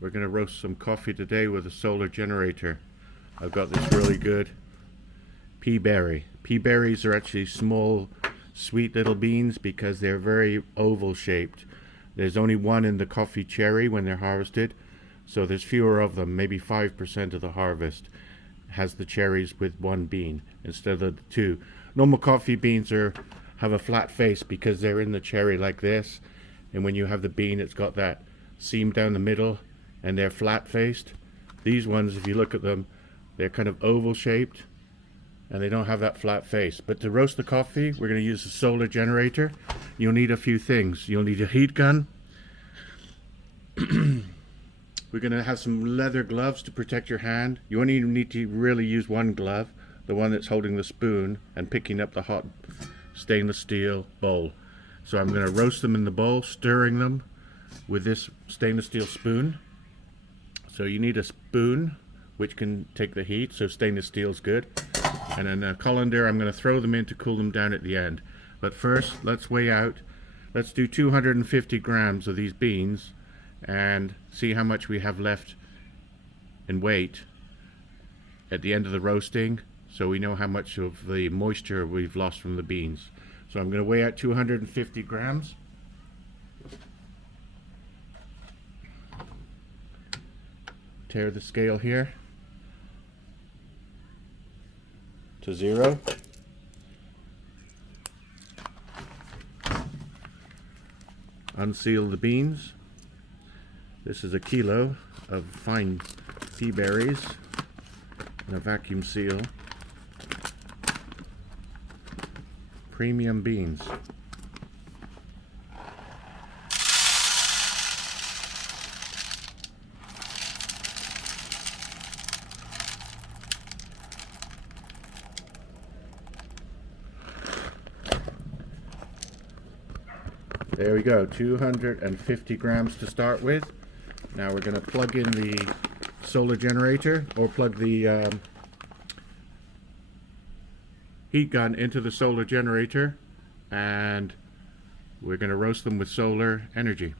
We're going to roast some coffee today with a solar generator. I've got this really good Peaberry. Peaberries are actually small, sweet little beans because they're very oval shaped. There's only one in the coffee cherry when they're harvested, so there's fewer of them. Maybe 5% of the harvest has the cherries with one bean instead of the two. Normal coffee beans have a flat face because they're in the cherry like this, and when you have the bean, it's got that seam down the middle and they're flat faced. These ones, if you look at them, they're kind of oval shaped and they don't have that flat face. But to roast the coffee, we're going to use a solar generator. You'll need a few things. You'll need a heat gun. We're going to have some leather gloves to protect your hand. You only need to really use one glove, the one that's holding the spoon and picking up the hot stainless steel bowl. So I'm going to roast them in the bowl, stirring them with this stainless steel spoon. So you need a spoon which can take the heat, so stainless steel is good. And then a colander, I'm going to throw them in to cool them down at the end. But first, let's weigh out. Let's do 250 grams of these beans and see how much we have left in weight at the end of the roasting, so we know how much of the moisture we've lost from the beans. So I'm going to weigh out 250 grams. Tear the scale here to 0. Unseal the beans. This is a kilo of fine Peaberries and a vacuum seal. Premium beans. There we go, 250 grams to start with. Now we're going to plug in the solar generator, or plug the heat gun into the solar generator, and we're going to roast them with solar energy.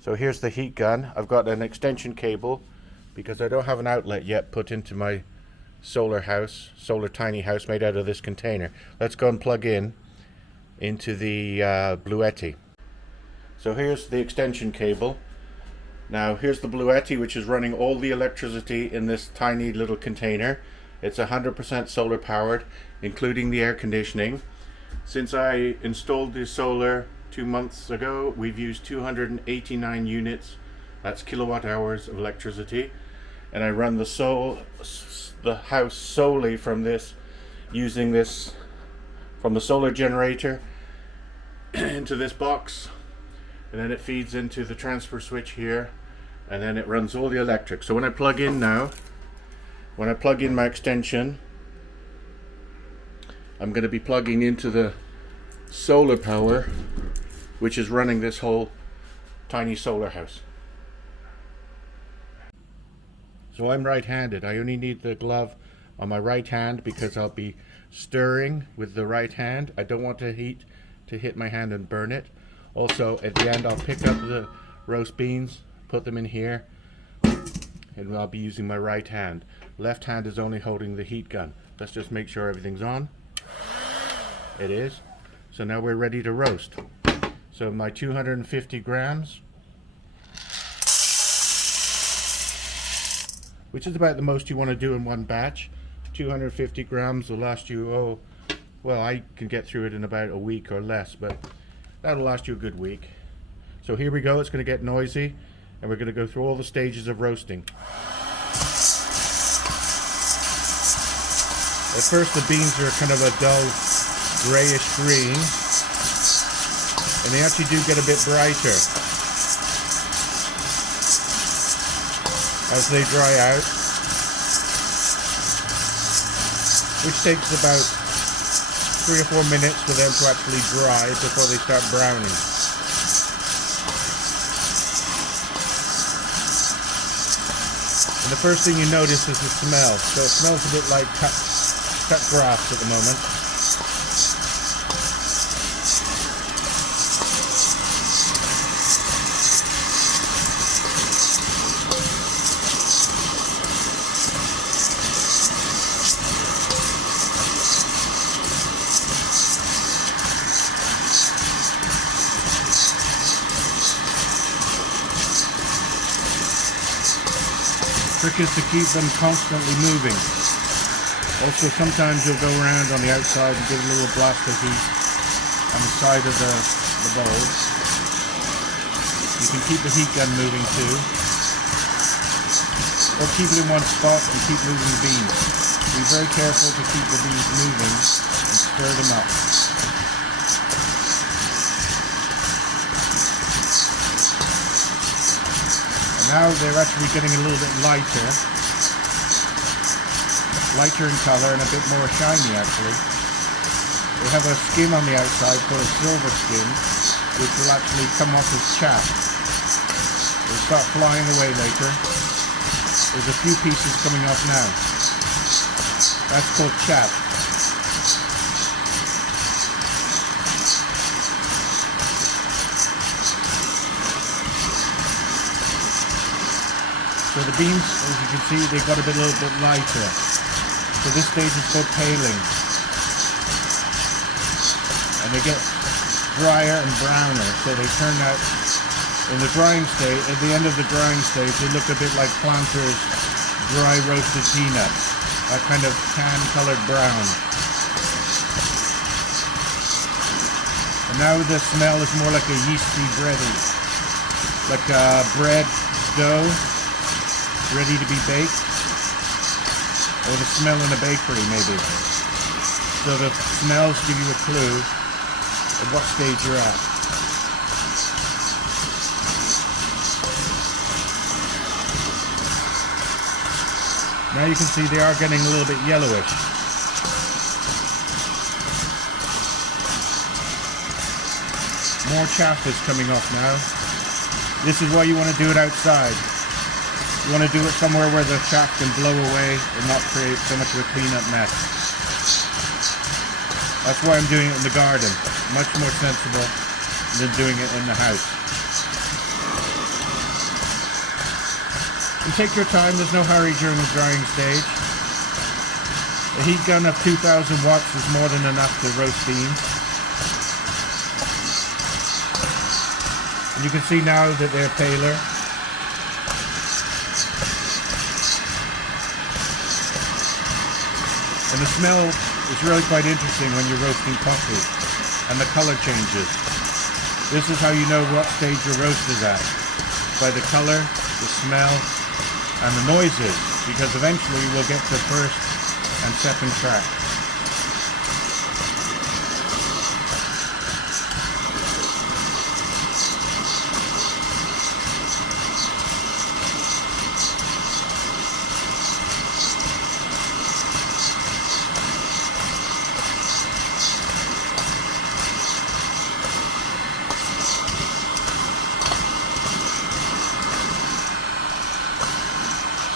So here's the heat gun. I've got an extension cable because I don't have an outlet yet put into my solar tiny house made out of this container. Let's go and plug into the Bluetti. So here's the extension cable. Now here's the Bluetti, which is running all the electricity in this tiny little container. It's 100% solar powered, including the air conditioning. Since I installed the solar 2 months ago, we've used 289 units, that's kilowatt hours of electricity, and I run the house solely from this, using this from the solar generator into this box, and then it feeds into the transfer switch here, and then it runs all the electric. So when I plug in my extension, I'm going to be plugging into the solar power, which is running this whole tiny solar house. So I'm right-handed. I only need the glove on my right hand because I'll be stirring with the right hand. I don't want to hit my hand and burn it. Also, at the end, I'll pick up the roast beans, put them in here, and I'll be using my right hand. Left hand is only holding the heat gun. Let's just make sure everything's on. It is. So now we're ready to roast. So my 250 grams, which is about the most you want to do in one batch. 250 grams will last you, well, I can get through it in about a week or less, but that'll last you a good week. So here we go. It's going to get noisy, and we're going to go through all the stages of roasting. At first the beans are kind of a dull grayish green, and they actually do get a bit brighter as they dry out, which takes about 3 or 4 minutes for them to actually dry before they start browning. And the first thing you notice is the smell. So it smells a bit like cut grass at the moment. trick is to keep them constantly moving. Also, sometimes you'll go around on the outside and give a little blast of heat on the side of the bowl. You can keep the heat gun moving too, or keep it in one spot and keep moving the beans. Be very careful to keep the beans moving and stir them up. And now they're actually getting a little bit lighter in color and a bit more shiny actually. They have a skin on the outside called a silver skin, which will actually come off as chaff. They'll start flying away later. There's a few pieces coming off now. That's called chaff. So the beans, as you can see, they got a little bit lighter. So this stage is called paling. And they get drier and browner, so they turn out, in the drying stage, at the end of the drying stage, they look a bit like Planters dry roasted peanuts, that kind of tan colored brown. And now the smell is more like a yeasty bready, like a bread dough ready to be baked, or the smell in a bakery maybe. So the smells give you a clue at what stage you're at. Now you can see they are getting a little bit yellowish. More chaff is coming off now. This is why you want to do it outside. You want to do it somewhere where the chaff can blow away and not create so much of a clean-up mess. That's why I'm doing it in the garden. Much more sensible than doing it in the house. And take your time, there's no hurry during the drying stage. A heat gun of 2000 watts is more than enough to roast beans. And you can see now that they're paler. And the smell is really quite interesting when you're roasting coffee, and the color changes. This is how you know what stage your roast is at, by the color, the smell, and the noises, because eventually we'll get to first and second crack.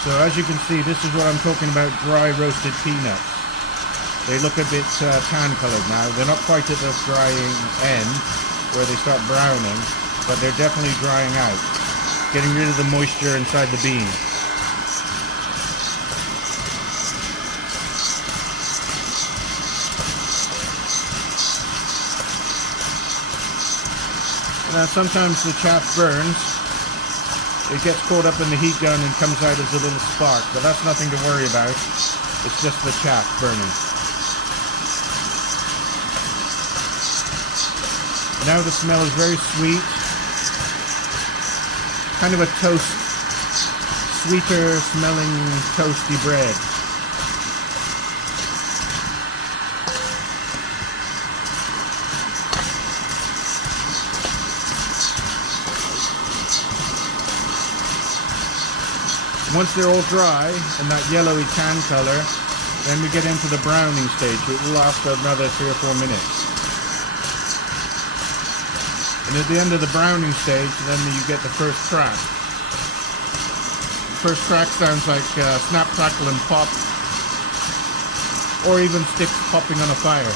So as you can see, this is what I'm talking about, dry roasted peanuts. They look a bit tan colored now. They're not quite at the drying end where they start browning, but they're definitely drying out, getting rid of the moisture inside the bean. Now sometimes the chaff burns. It gets caught up in the heat gun and comes out as a little spark, but that's nothing to worry about. It's just the chaff burning. Now the smell is very sweet. Kind of a toast, sweeter smelling toasty bread. Once they're all dry and that yellowy tan color, then we get into the browning stage. It will last another 3 or 4 minutes. And at the end of the browning stage, then you get the first crack. The first crack sounds like snap, crackle and pop, or even sticks popping on a fire.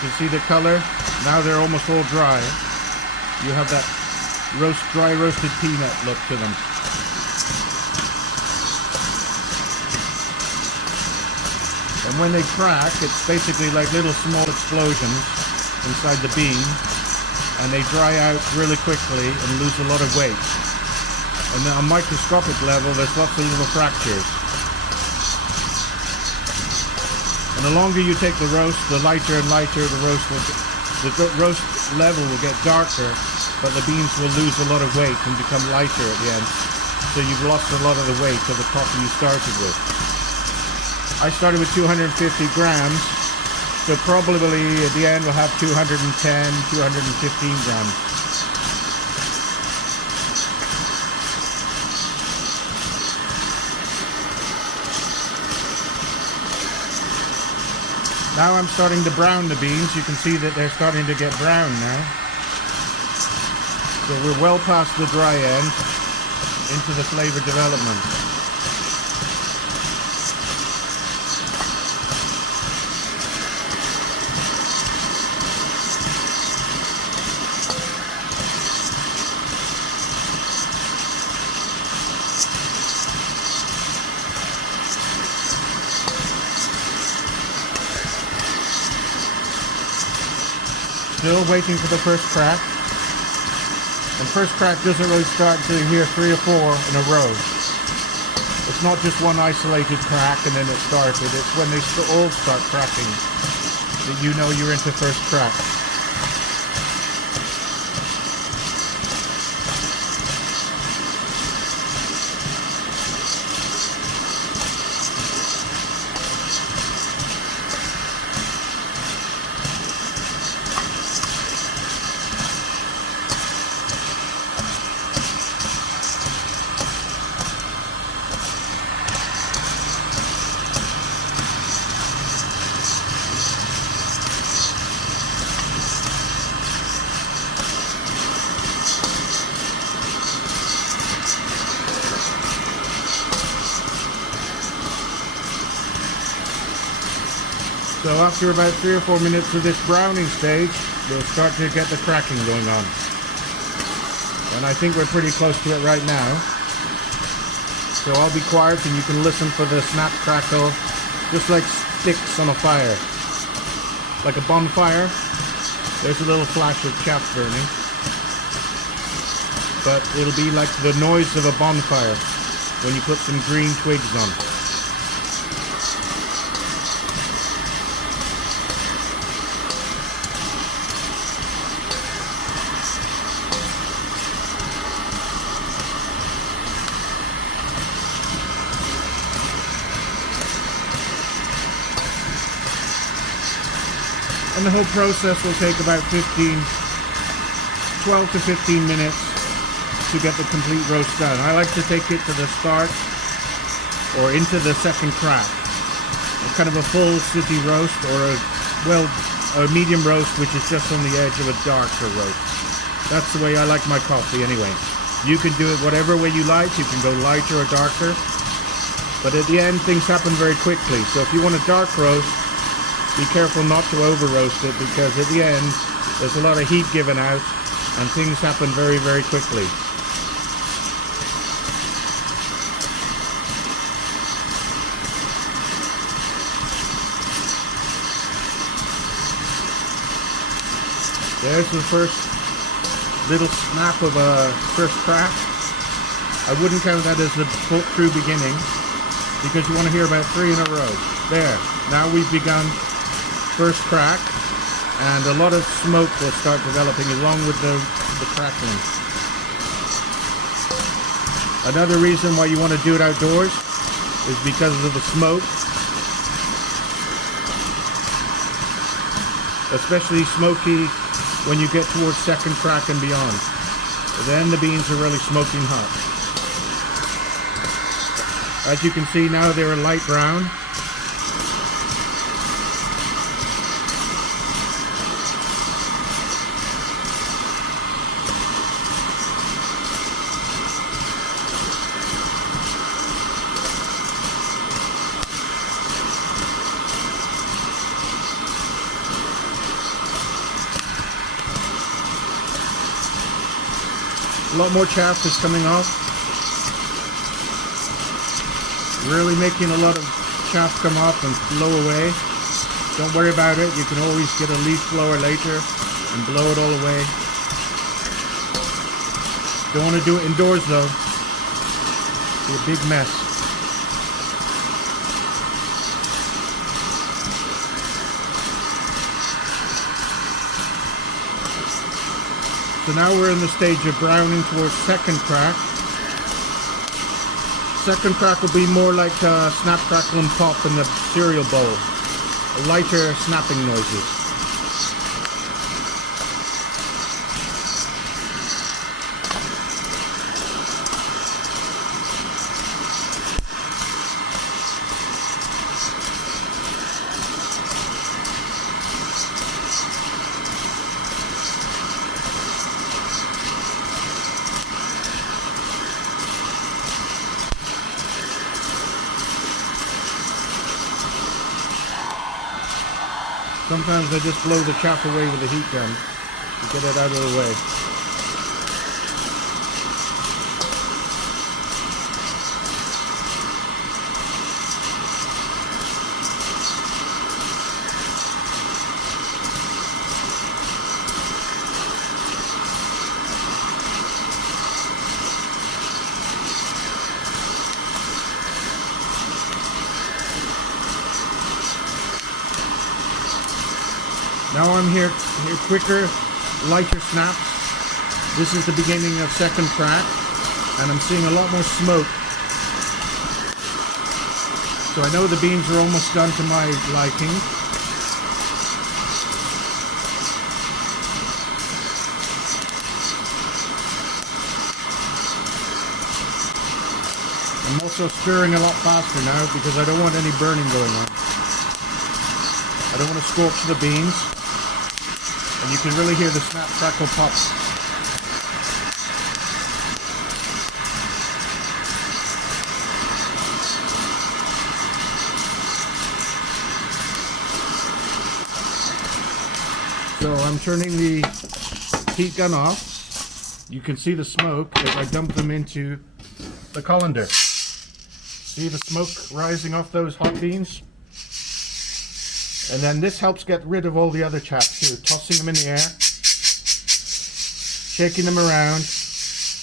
You can see the color. Now they're almost all dry. You have that dry roasted peanut look to them. And when they crack, it's basically like little small explosions inside the bean, and they dry out really quickly and lose a lot of weight. And then on microscopic level, there's lots of little fractures. And the longer you take the roast, the lighter and lighter the roast will get. The roast level will get darker, but the beans will lose a lot of weight and become lighter at the end. So you've lost a lot of the weight of the coffee you started with. I started with 250 grams, so probably at the end we'll have 210, 215 grams. Now I'm starting to brown the beans. You can see that they're starting to get brown now. So we're well past the dry end into the flavor development. Still waiting for the first crack. And first crack doesn't really start until you hear 3 or 4 in a row. It's not just one isolated crack and then it started. It's when they all start cracking that you know you're into first crack. So after about 3 or 4 minutes of this browning stage, we'll start to get the cracking going on. And I think we're pretty close to it right now. So I'll be quiet and you can listen for the snap crackle, just like sticks on a fire. Like a bonfire, there's a little flash of chaff burning. But it'll be like the noise of a bonfire when you put some green twigs on. And the whole process will take about 12 to 15 minutes to get the complete roast done. I like to take it to the start or into the second crack. Kind of a full city roast or a medium roast which is just on the edge of a darker roast. That's the way I like my coffee anyway. You can do it whatever way you like. You can go lighter or darker. But at the end things happen very quickly. So if you want a dark roast, be careful not to over roast it, because at the end there's a lot of heat given out and things happen very, very quickly. There's the first little snap of a first crack. I wouldn't count that as the true beginning, because you want to hear about 3 in a row. There, now we've begun first crack, and a lot of smoke will start developing along with the crackling. Another reason why you want to do it outdoors is because of the smoke, especially smoky when you get towards second crack and beyond. Then the beans are really smoking hot. As you can see now, they're a light brown. A lot more chaff is coming off. Really making a lot of chaff come off and blow away. Don't worry about it. You can always get a leaf blower later and blow it all away. Don't want to do it indoors though. It'll be a big mess. So now we're in the stage of browning towards second crack. Second crack will be more like snap, crackle and pop in the cereal bowl. Lighter snapping noises. Sometimes I just blow the chaff away with a heat gun to get it out of the way. Now I'm here quicker, lighter snaps. This is the beginning of second crack, and I'm seeing a lot more smoke. So I know the beans are almost done to my liking. I'm also stirring a lot faster now because I don't want any burning going on. I don't want to scorch the beans. And you can really hear the snap, crackle, pop. So I'm turning the heat gun off. You can see the smoke as I dump them into the colander. See the smoke rising off those hot beans? And then this helps get rid of all the other chaff too. Tossing them in the air, shaking them around.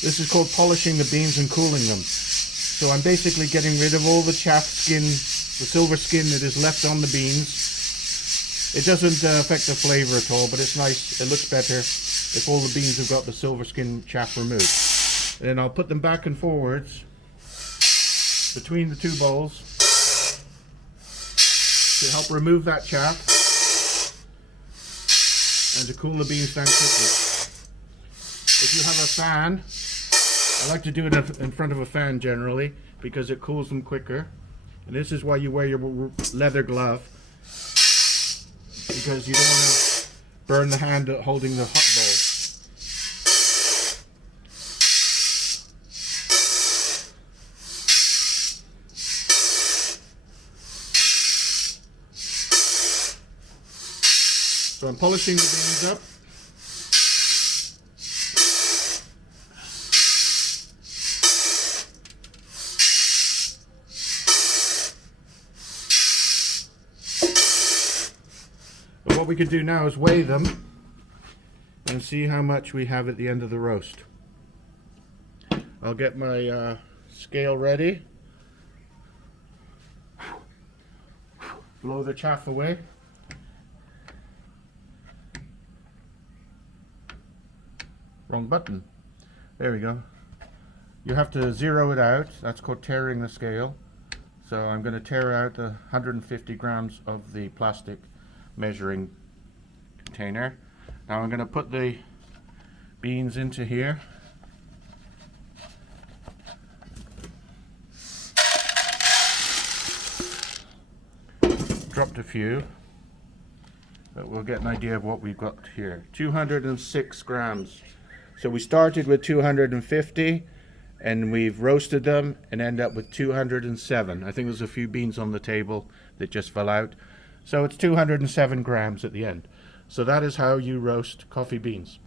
This is called polishing the beans and cooling them. So I'm basically getting rid of all the chaff skin, the silver skin that is left on the beans. It doesn't affect the flavor at all, but it's nice. It looks better if all the beans have got the silver skin chaff removed. And then I'll put them back and forwards between the two bowls to help remove that chaff and to cool the beans down quickly. If you have a fan, I like to do it in front of a fan generally because it cools them quicker. And this is why you wear your leather glove, because you don't want to burn the hand holding the hot bowl. So I'm polishing the beans up. But what we can do now is weigh them and see how much we have at the end of the roast. I'll get my scale ready. Blow the chaff away. Wrong button. There we go. You have to zero it out. That's called tearing the scale. So I'm going to tear out the 150 grams of the plastic measuring container. Now I'm going to put the beans into here. Dropped a few, but we'll get an idea of what we've got here. 206 grams. So we started with 250 and we've roasted them and end up with 207. I think there's a few beans on the table that just fell out. So it's 207 grams at the end. So that is how you roast coffee beans.